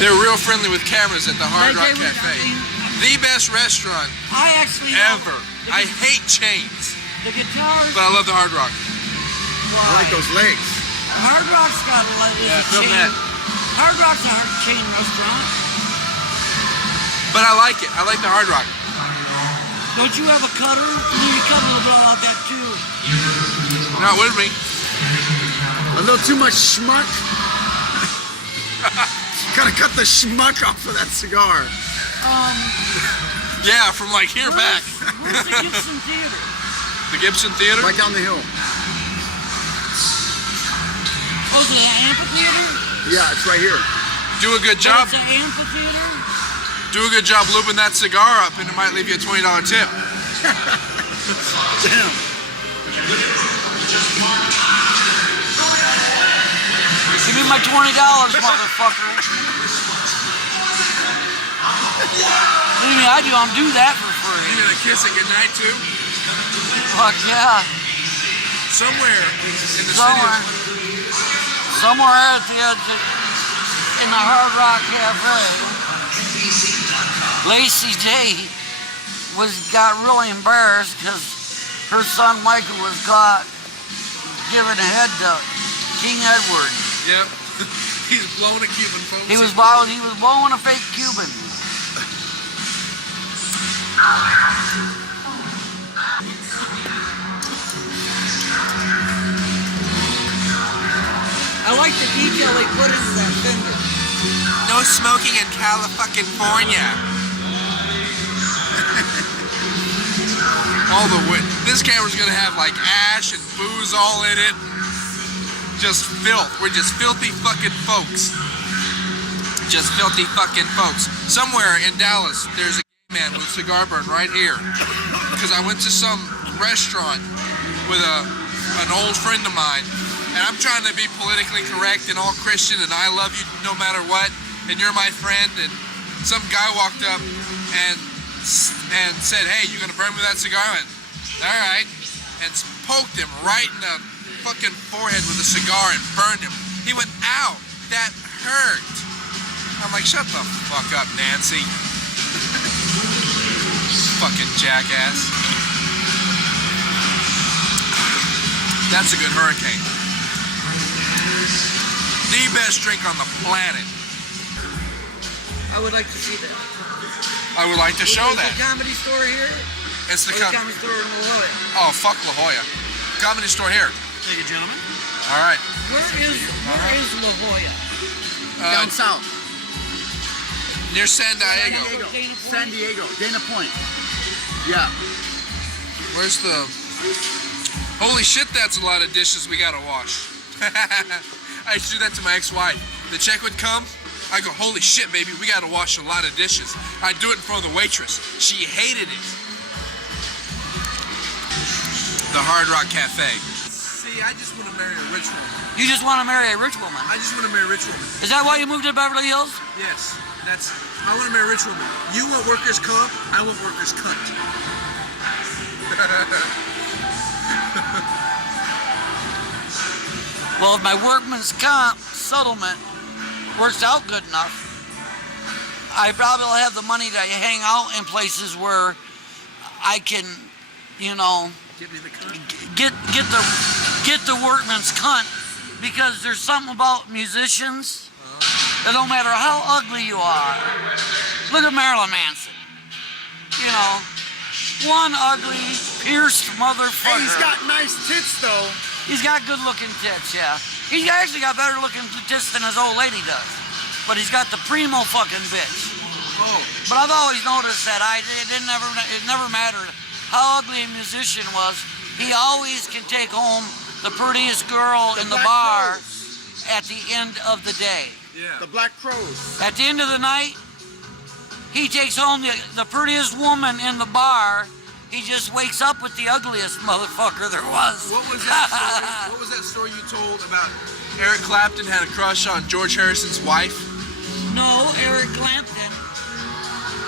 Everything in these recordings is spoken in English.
They're real friendly with cameras at the Hard Rock Cafe. The best restaurant ever. I hate chains. The guitars. But I love the Hard Rock. Why? I like those legs. Hard Rock's got a chain. That. Hard Rock's a chain restaurant. But I like it. I like the Hard Rock. Don't you have a cutter? You need to cut a little bit out that too. Not with me. A little too much schmuck. Gotta cut the schmuck off of that cigar. Yeah, from like here back. Where's the Gibson Theater? The Gibson Theater? Right down the hill. Oh, the amphitheater? Yeah, it's right here. Do a good job. It's an amphitheater? Do a good job looping that cigar up and it might leave you a $20 tip. Damn. Give me my $20, motherfucker. What do you mean I do that for free. You gonna kiss it goodnight too? Fuck yeah. Somewhere in the Somewhere. city. Somewhere at the edge in the Hard Rock Cafe. Lacey J got really embarrassed because her son Michael was caught giving a head to King Edward. Yep. He's blowing a Cuban, folks. He was blowing a fake Cuban. I like the detail they put into that fender. No smoking in California. All the wood. This camera's gonna have like ash and booze all in it. Just filth. We're just filthy fucking folks. Just filthy fucking folks. Somewhere in Dallas, there's a gay man with a cigar burn right here. Because I went to some restaurant with an old friend of mine, and I'm trying to be politically correct and all Christian and I love you no matter what, and you're my friend, and some guy walked up and said, hey, you gonna burn me that cigar? I went, all right, and poked him right in the fucking forehead with a cigar and burned him. He went, ow, that hurt. I'm like, shut the fuck up, Nancy. Fucking jackass. That's a good hurricane. The best drink on the planet. I would like to see that. I would like to show that. The Comedy Store here? It's the Comedy Store in La Jolla. Oh, fuck La Jolla. Comedy Store here. Thank you, gentlemen. All right. Where is La Jolla? Down south. Near San Diego. San Diego. Dana Point. Yeah. Where's the... Holy shit, that's a lot of dishes we gotta wash. I used to do that to my ex-wife. The check would come, I go, holy shit, baby, we gotta wash a lot of dishes. I'd do it in front of the waitress. She hated it. The Hard Rock Cafe. See, I just want to marry a rich woman. You just want to marry a rich woman? I just want to marry a rich woman. Is that why you moved to Beverly Hills? Yes, I want to marry a rich woman. You want workers' comp, I want workers' cunt. Well, if my workman's comp settlement works out good enough, I probably will have the money to hang out in places where I can, you know, get the workman's cunt, because there's something about musicians that no matter how ugly you are. Look at Marilyn Manson. You know, one ugly, pierced motherfucker. Hey, he's got nice tits though. He's got good-looking tits, yeah. He's actually got better-looking tits than his old lady does. But he's got the primo fucking bitch. Oh. But I've always noticed that it never mattered how ugly a musician was. He always can take home the prettiest girl in the bar at the end of the day. Yeah. The Black Crows. At the end of the night, he takes home the prettiest woman in the bar. He just wakes up with the ugliest motherfucker there was. What was that story? What was that story you told about Eric Clapton had a crush on George Harrison's wife? No, Eric Clapton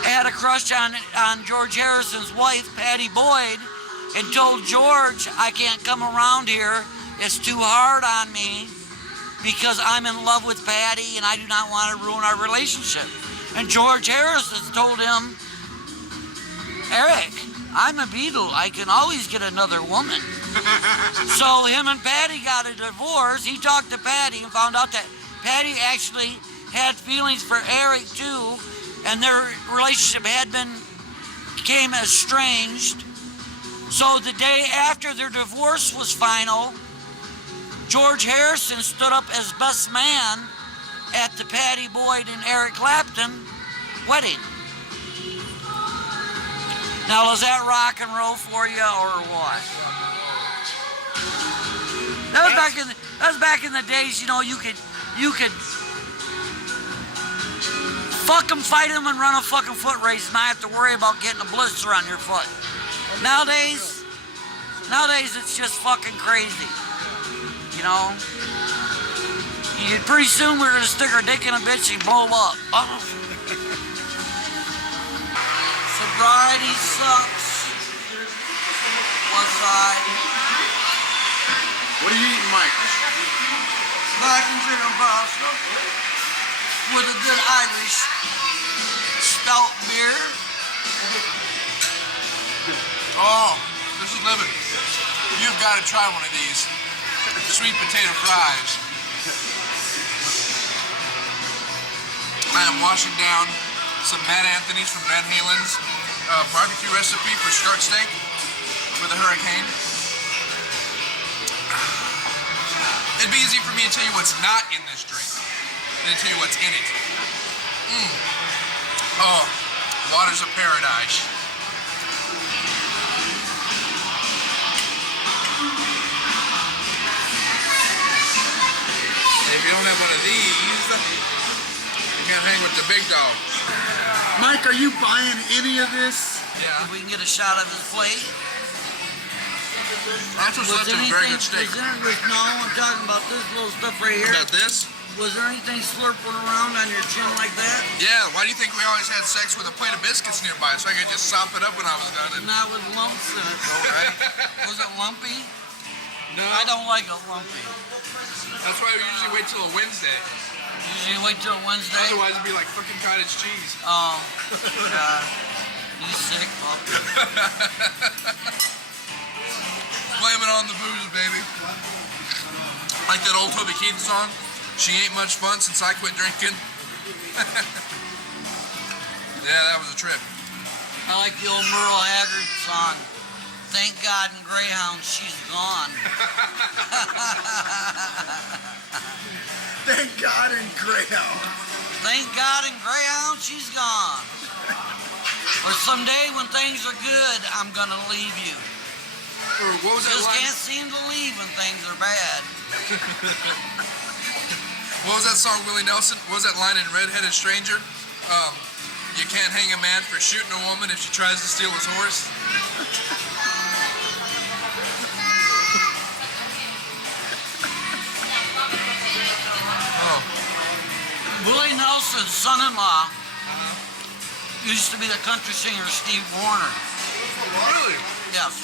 had a crush on George Harrison's wife, Patty Boyd, and told George, I can't come around here. It's too hard on me. because I'm in love with Patty and I do not want to ruin our relationship. And George Harris has told him, Eric, I'm a Beatle. I can always get another woman. So him and Patty got a divorce. He talked to Patty and found out that Patty actually had feelings for Eric too, and their relationship became estranged. So the day after their divorce was final, George Harrison stood up as best man at the Patty Boyd and Eric Clapton wedding. Now, is that rock and roll for you or what? That was back in the days, you know, you could fucking fight them and run a fucking foot race and not have to worry about getting a blister on your foot. Nowadays it's just fucking crazy. You know? Pretty soon we're gonna stick our dick in a bitch and blow up. Sobriety sucks. West side. What are you eating, Mike? Mac and chicken pasta with a good Irish stout beer. Oh, this is living. You've got to try one of these sweet potato fries. I am washing down some Matt Anthony's from Van Halen's barbecue recipe for short steak with a hurricane. It'd be easy for me to tell you what's not in this drink than to tell you what's in it. Oh, waters of paradise. If you don't have one of these, you can't hang with the big dogs. Mike, are you buying any of this? Yeah. If we can get a shot of his plate. That's what's left of a very good steak. No, I'm talking about this little stuff right here. About this? Was there anything slurping around on your chin like that? Yeah, why do you think we always had sex with a plate of biscuits nearby so I could just sop it up when I was done? And... Not with lumps in it, though, right? Was it lumpy? No. I don't like it lumpy. That's why we usually wait till a Wednesday. Usually wait till Wednesday. Otherwise it'd be like fucking cottage cheese. Oh, God. You sick, pup. Blame it on the booze, baby. Like that old Toby Keith song, She Ain't Much Fun Since I Quit Drinking. Yeah, that was a trip. I like the old Merle Haggard song. Thank God in Greyhound she's gone. Thank God in Greyhound. Thank God in Greyhound she's gone. Or someday when things are good, I'm gonna leave you. Or what was that Just line? can't seem to leave when things are bad. What was that song, Willie Nelson? What was that line in Red-Headed Stranger? You can't hang a man for shooting a woman if she tries to steal his horse. Oh. Willie Nelson's son-in-law used to be the country singer Steve Wariner. Really? Yes.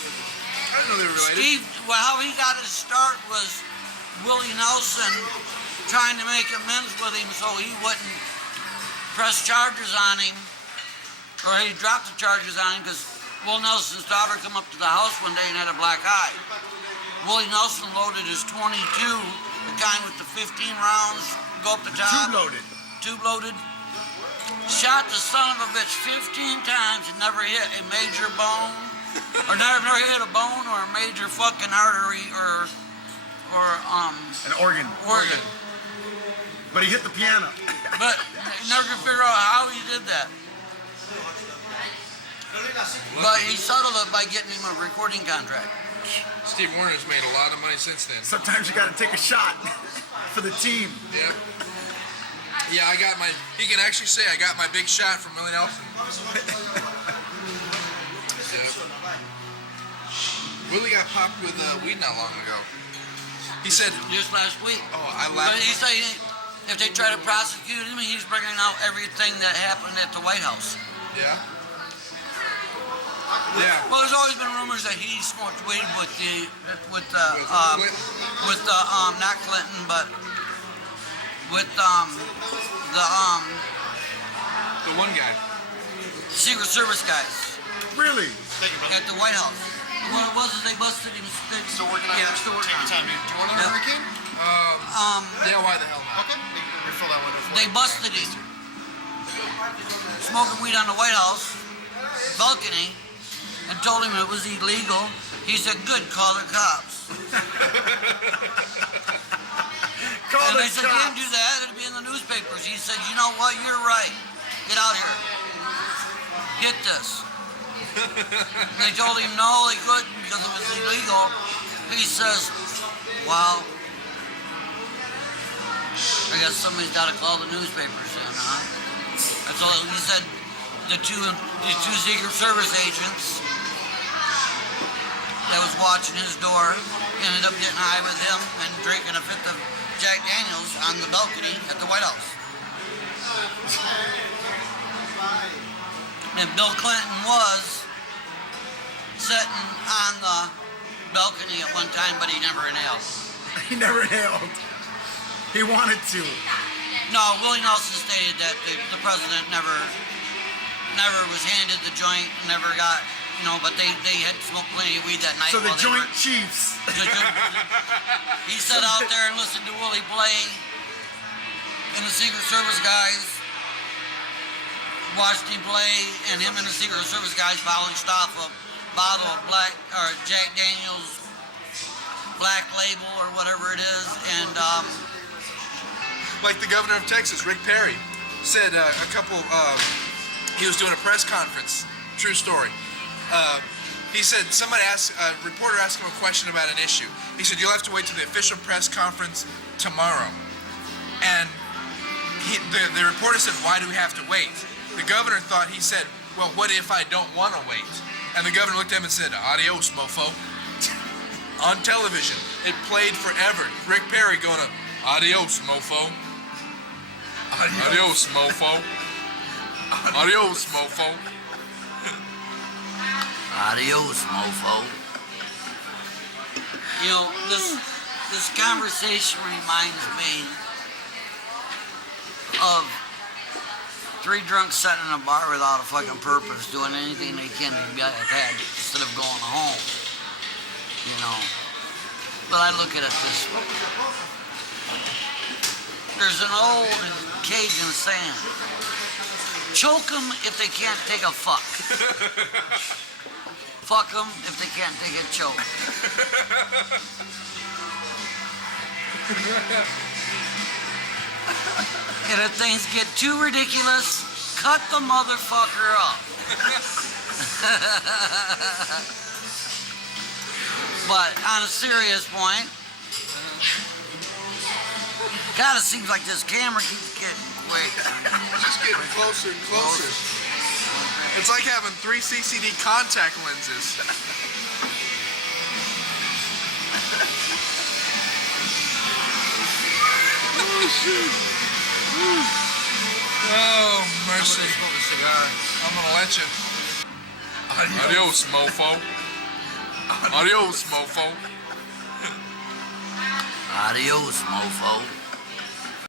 I didn't know they were related. Steve, well, how he got his start was Willie Nelson trying to make amends with him so he wouldn't press charges on him, or he dropped the charges on him because Willie Nelson's daughter come up to the house one day and had a black eye. Willie Nelson loaded his .22, the kind with the 15 rounds, go up the top. Tube loaded. Shot the son of a bitch 15 times and never hit a major bone, or never hit a bone or a major fucking artery or An organ. organ. But he hit the piano. But never could figure out how he did that. But he settled it by getting him a recording contract. Steve Warner's made a lot of money since then. Sometimes you got to take a shot for the team. Yeah. Yeah, I got my, he can actually say I got my big shot from Willie Nelson. Yeah. Willie got popped with weed not long ago. He said, Just last week. oh, I But laughed. he said if they try to prosecute him, he's bringing out everything that happened at the White House. Yeah. Yeah. Well, there's always been rumors that he smoked weed with not Clinton, but with The one guy. Secret Service guys Really? at the White House. What it was is they busted him. Still working on it? Yeah, they're still working on it. Take your time, dude. Do you want another hurricane? Yeah, why the hell not? Okay. You can refill that window for They you. busted him smoking weed on the White House balcony and told him it was illegal. He said, "Good, call the cops." Call And the they said, "You can't cops. do that. It'll be in the newspapers." He said, "You know what? You're right. Get out here. Get this." And they told him no, he couldn't because it was illegal. He says, "Well, I guess somebody's got to call the newspapers then, huh?" That's all he said. The two Secret Service agents that was watching his door ended up getting high with him and drinking a fifth of Jack Daniels on the balcony at the White House. And Bill Clinton was sitting on the balcony at one time, but he never inhaled. He never inhaled. He wanted to. No, Willie Nelson stated that the president never was handed the joint, never got, but they had smoked plenty of weed that night. So the while they Joint were- Chiefs. He sat out there and listened to Willie play, and the Secret Service guys watched him play, and him and the Secret Service guys polished off a bottle of Jack Daniels Black Label or whatever it is, and Like the governor of Texas, Rick Perry, said he was doing a press conference. True story. He said a reporter asked him a question about an issue. He said, "You'll have to wait till the official press conference tomorrow." And the reporter said, "Why do we have to wait?" The governor thought he said, "Well, what if I don't want to wait?" And the governor looked at him and said, "Adios, mofo." On television, it played forever. Rick Perry going to, "Adios, mofo. Adios, mofo. Adios, mofo." adios, mofo. This conversation reminds me of three drunks sitting in a bar without a fucking purpose, doing anything they can to get ahead instead of going home. But I look at it this way. There's an old Cajun saying, choke them if they can't take a fuck. Fuck them if they can't take a choke. And if things get too ridiculous, cut the motherfucker off. But on a serious point, kind of seems like this camera keeps getting quick. Just getting closer and closer. It's like having 3 CCD contact lenses. Oh, mercy. Smoke a cigar. I'm gonna let you. Adios, mofo. Adios, mofo. Adios, mofo.